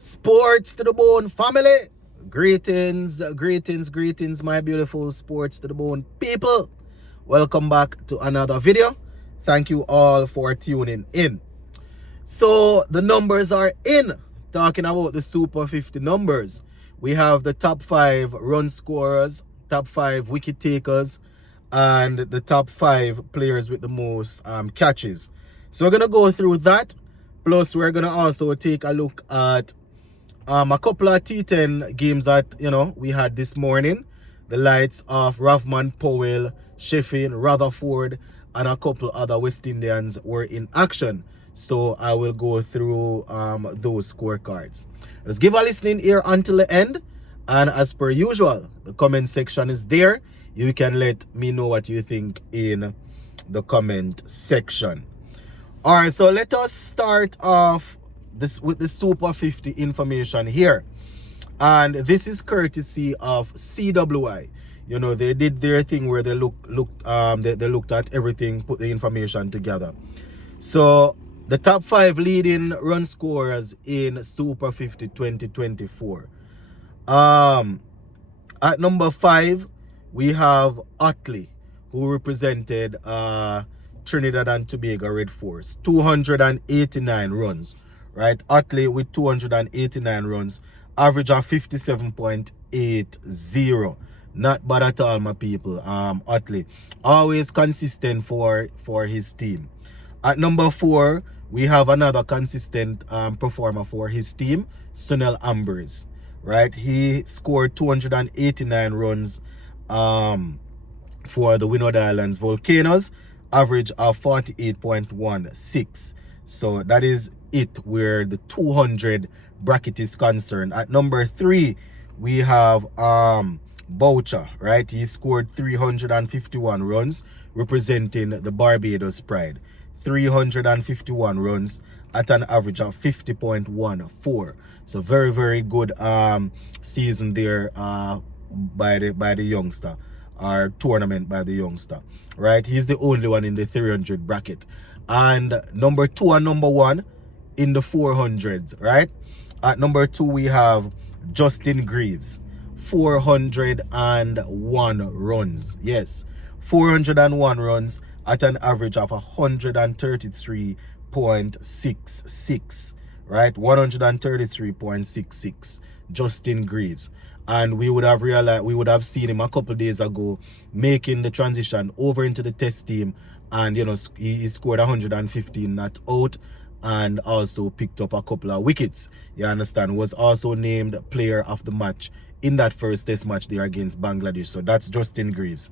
Sports to the Bone family. Greetings, greetings, greetings, my beautiful Sports to the Bone people. Welcome back to another video. Thank you all for tuning in. So the numbers are in. Talking about the Super 50 numbers. We have the top 5 run scorers, top 5 wicket takers, and the top 5 players with the most catches. So we're going to go through that. Plus, we're going to also take a look at a couple of T10 games that, we had this morning. The likes of Rahman Powell, Sheffield, Rutherford, and a couple other West Indians were in action. So I will go through those scorecards. Let's give a listening ear until the end. And as per usual, the comment section is there. You can let me know what you think in the comment section. All right, so let us start off this with the Super 50 information here. And this is courtesy of CWI. They did their thing where they looked at everything, put the information together. So the top 5 leading run scorers in Super 50 2024. At number 5, we have Otley, who represented Trinidad and Tobago Red Force, 289 runs. Right, Otley with 289 runs, average of 57.80. Not bad at all, my people. Otley, always consistent for his team. At number 4, we have another consistent performer for his team, Sunil Ambers. Right, he scored 289 runs for the Windward Islands Volcanoes, average of 48.16. So that is it where the 200 bracket is concerned. At number 3, we have Boucher, right? He scored 351 runs representing the Barbados Pride. 351 runs at an average of 50.14. So very, very good season there by the youngster, or tournament by the youngster, right? He's the only one in the 300 bracket. And number 2 and number 1 in the 400s, right? At number 2, we have Justin Greaves, 401 runs. Yes, 401 runs at an average of 133.66, right? 133.66, Justin Greaves. And we would have seen him a couple days ago making the transition over into the test team, and he scored 115 not out, and also picked up a couple of wickets. You understand? Was also named player of the match in that first test match there against Bangladesh. So that's Justin Greaves.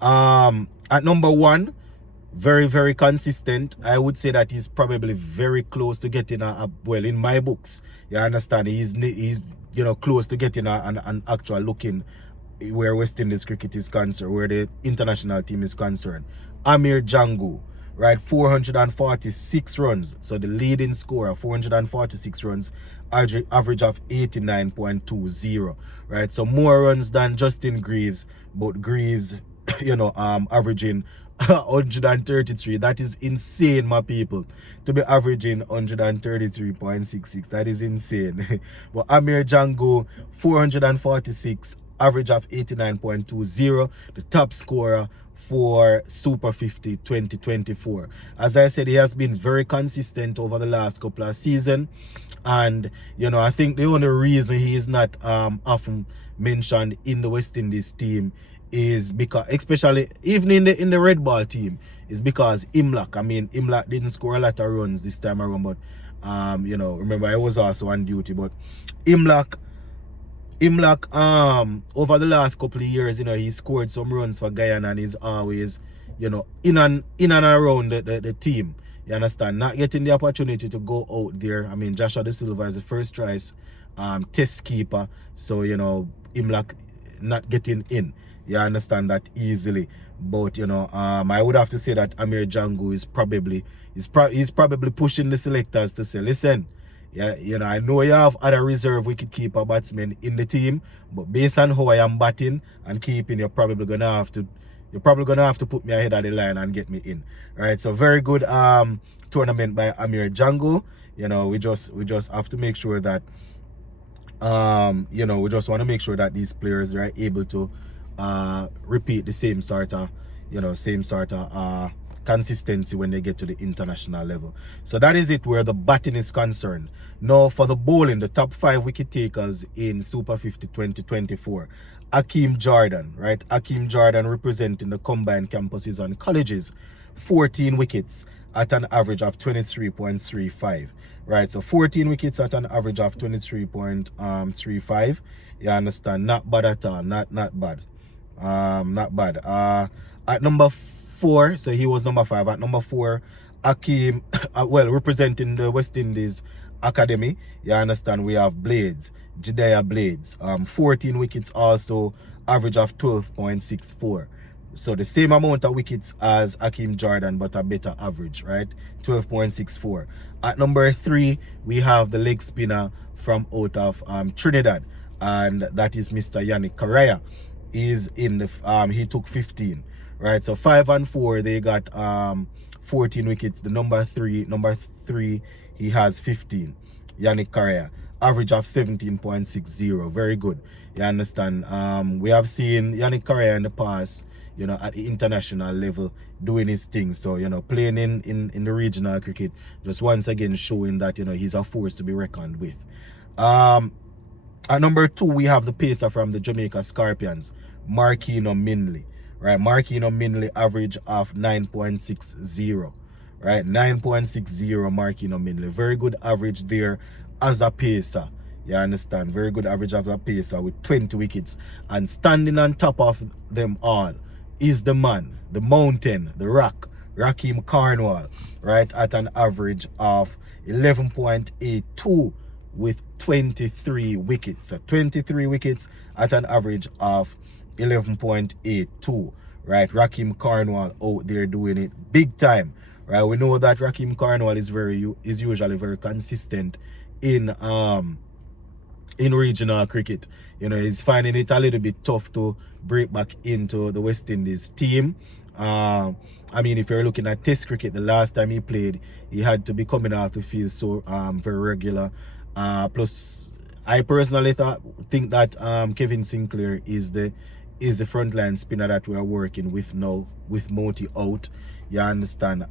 At number 1, very, very consistent. I would say that he's probably very close to getting well, in my books, you understand, he's close to getting an actual looking where West Indies cricket is concerned, where the international team is concerned. Amir Jangu, right, 446 runs. So the leading scorer, 446 runs, average of 89.20, right? So more runs than Justin Greaves, but Greaves, averaging 133. That is insane, my people, to be averaging 133.66. That is insane. But Amir Jangu, 446, average of 89.20, the top scorer for Super 50 2024. As I said, he has been very consistent over the last couple of seasons, and I think the only reason he is not often mentioned in the West Indies team is because, especially even in the red ball team, is because Imlak. I mean, Imlak didn't score a lot of runs this time around, but remember, I was also on duty. But Imlak, over the last couple of years, he scored some runs for Guyana, and he's always, in and around the team. You understand? Not getting the opportunity to go out there. I mean, Joshua De Silva is the first choice test keeper, so Imlak not getting in. You understand that easily. But I would have to say that Amir Jangu is probably pushing the selectors to say, listen, yeah, I know you have other reserve wicketkeeper batsmen in the team, but based on how I am batting and keeping, you're probably gonna have to put me ahead of the line and get me in. Right? So very good tournament by Amir Jangu. We just have to make sure that We just want to make sure that these players are able to repeat the same sort of consistency when they get to the international level. So that is it where the batting is concerned. Now for the bowling, the top 5 wicket takers in Super 50 2024. Akeem Jordan, right? Akeem Jordan representing the combined campuses and colleges, 14 wickets at an average of 23.35. Right, so 14 wickets at an average of 23.35. You understand? Not bad at all. Not bad. Not bad. At number 4, so he was number 5. At number 4, Akeem, representing the West Indies Academy. You understand? We have Blades, Jediah Blades. 14 wickets also, average of 12.64. So the same amount of wickets as Akeem Jordan, but a better average, right? 12.64. At number 3, we have the leg spinner from out of Trinidad, and that is Mr. Yannick Correa. Is in the he took 15, right? So 5 and 4, they got 14 wickets. The number three, he has 15. Yannick Correa, average of 17.60. Very good. You understand? We have seen Yannick Correa in the past, at the international level doing his thing. So, playing in the regional cricket, just once again showing that, he's a force to be reckoned with. At number 2, we have the pacer from the Jamaica Scorpions, Marquino Minley. Right, Marquino Minley, average of 9.60. Right, 9.60 Marquino Minley. Very good average there as a pacer. You understand? Very good average as a pacer with 20 wickets. And standing on top of them all is the man, the mountain, the rock, Raheem Cornwall, right, at an average of 11.82 with 23 wickets. So 23 wickets at an average of 11.82, right? Raheem Cornwall out there doing it big time, right? We know that Raheem Cornwall is usually very consistent in regional cricket. He's finding it a little bit tough to break back into the West Indies team. If you're looking at Test cricket, the last time he played, he had to be coming off the field so very regular. Plus, I personally think that Kevin Sinclair is the frontline spinner that we are working with now, with Moti out. You understand?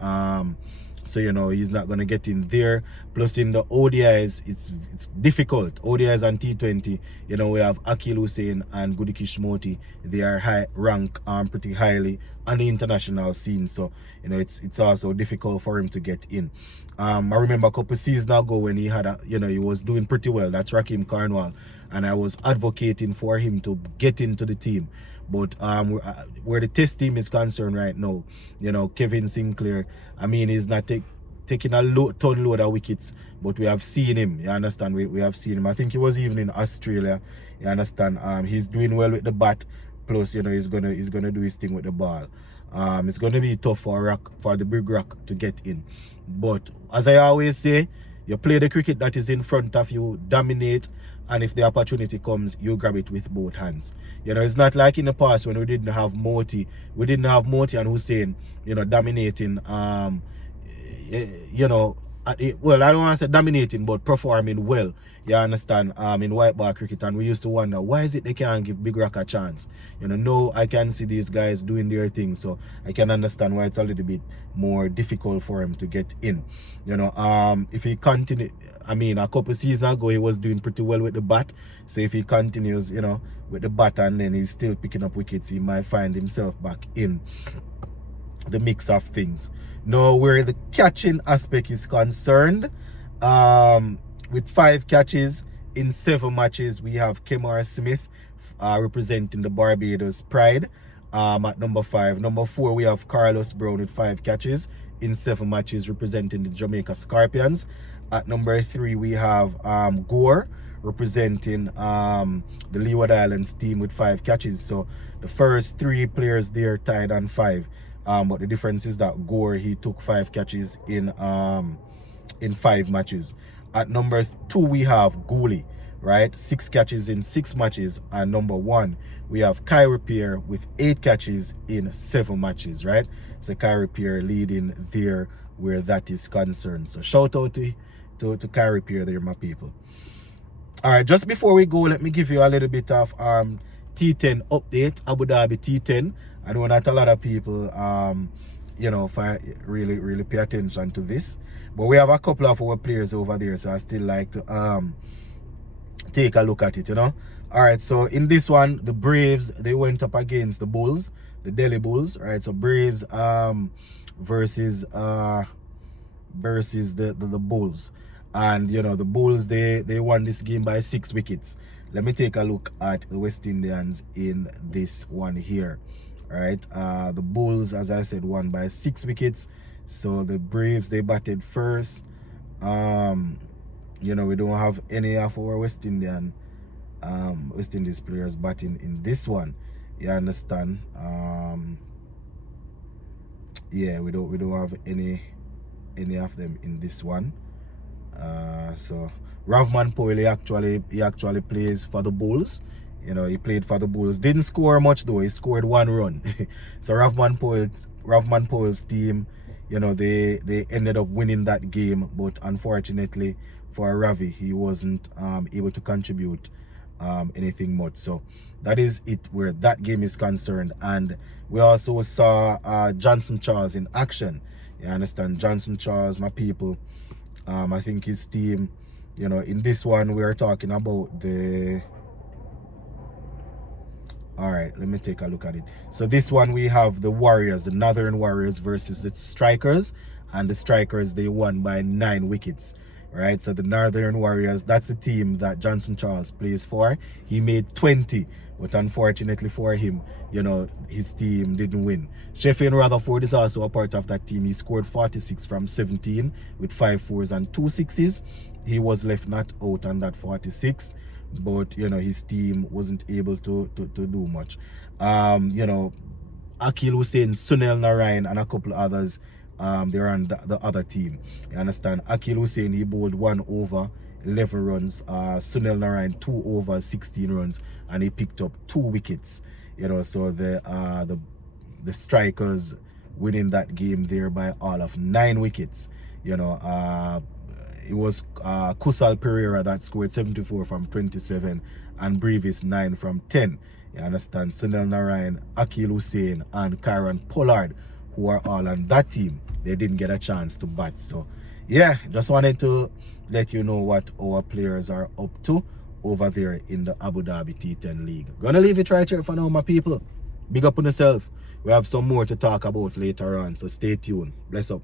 So he's not gonna get in there. Plus in the ODIs, it's difficult. ODIs and T20, we have Akil Hussain and Gudikish Moti. They are high rank pretty highly on the international scene. So it's also difficult for him to get in. I remember a couple seasons ago when he had he was doing pretty well. That's Raheem Cornwall, and I was advocating for him to get into the team. But where the Test team is concerned right now, Kevin Sinclair, he's not taking a ton load of wickets, but we have seen him. You understand? We have seen him. I think he was even in Australia. You understand? He's doing well with the bat. Plus, he's gonna do his thing with the ball. It's gonna be tough for the Big Rock to get in. But as I always say, you play the cricket that is in front of you, dominate, and if the opportunity comes, you grab it with both hands. It's not like in the past when we didn't have Moti and Hussain, dominating. Well, I don't want to say dominating, but performing well. You understand? In white ball cricket, and we used to wonder why is it they can't give Big Rock a chance. No, I can see these guys doing their thing, so I can understand why it's a little bit more difficult for him to get in. If he continue, a couple seasons ago he was doing pretty well with the bat. So if he continues, with the bat and then he's still picking up wickets, he might find himself back in the mix of things. Now, where the catching aspect is concerned, with 5 catches in 7 matches, we have Kemar Smith representing the Barbados Pride at number 5. Number 4, we have Carlos Brown with 5 catches in 7 matches representing the Jamaica Scorpions. At number 3, we have Gore representing the Leeward Islands team with 5 catches. So the first 3 players there tied on 5. But the difference is that Gore, he took 5 catches in 5 matches. At number 2, we have Gooley, right? 6 catches in 6 matches. And number 1, we have Kyrie Pierre with 8 catches in 7 matches, right? So Kyrie Pierre leading there where that is concerned. So shout out to Kyrie Pierre there, my people. All right, just before we go, let me give you a little bit of T10 update, Abu Dhabi T10. I know not a lot of people you know, really pay attention to this, but we have a couple of our players over there, so I still like to take a look at it, you know. All right, so in this one, the Braves, they went up against the Bulls, the Delhi Bulls. All right, so Braves versus the Bulls. And you know, the Bulls, they won this game by 6 wickets. Let me take a look at the West Indians in this one here. All right, the Bulls, as I said, won by 6 wickets. So the Braves, they batted first. You know, we don't have any of our West Indies players batting in this one. You understand? Yeah, we don't have any of them in this one. So Ravman Poyle, he actually plays for the Bulls. You know, he played for the Bulls. Didn't score much though. He scored 1 run. So Ravman Poyle's team, you know, they ended up winning that game, but unfortunately for Ravi, he wasn't able to contribute anything much. So that is it where that game is concerned. And we also saw Johnson Charles in action. You understand? Johnson Charles, my people, I think his team, you know, in this one we are talking about the... All right, let me take a look at it. So this one we have the Warriors, the Northern Warriors versus the Strikers, and the Strikers, they won by 9 wickets. Right, so the Northern Warriors, that's the team that Johnson Charles plays for. He made 20, but unfortunately for him, you know, his team didn't win. Sheffield Rutherford is also a part of that team. He scored 46 from 17 with 5 fours and 2 sixes. He was left not out on that 46, but you know, his team wasn't able to do much. You know, Akil Hussain, Sunil Narine, and a couple others, they're on the other team. You understand? Akil Hussain, he bowled 1 over, 11 runs. Sunil Narine, 2 over, 16 runs, and he picked up 2 wickets. You know, so the Strikers winning that game there by all of 9 wickets. You know, it was Kusal Pereira that scored 74 from 27, and Brevis 9 from 10. You understand? Sunil Narine, Akil Hussain, and Karen Pollard, who are all on that team, they didn't get a chance to bat. So yeah, just wanted to let you know what our players are up to over there in the Abu Dhabi T10 League. Gonna leave it right here for now, my people. Big up on yourself. We have some more to talk about later on, so stay tuned. Bless up.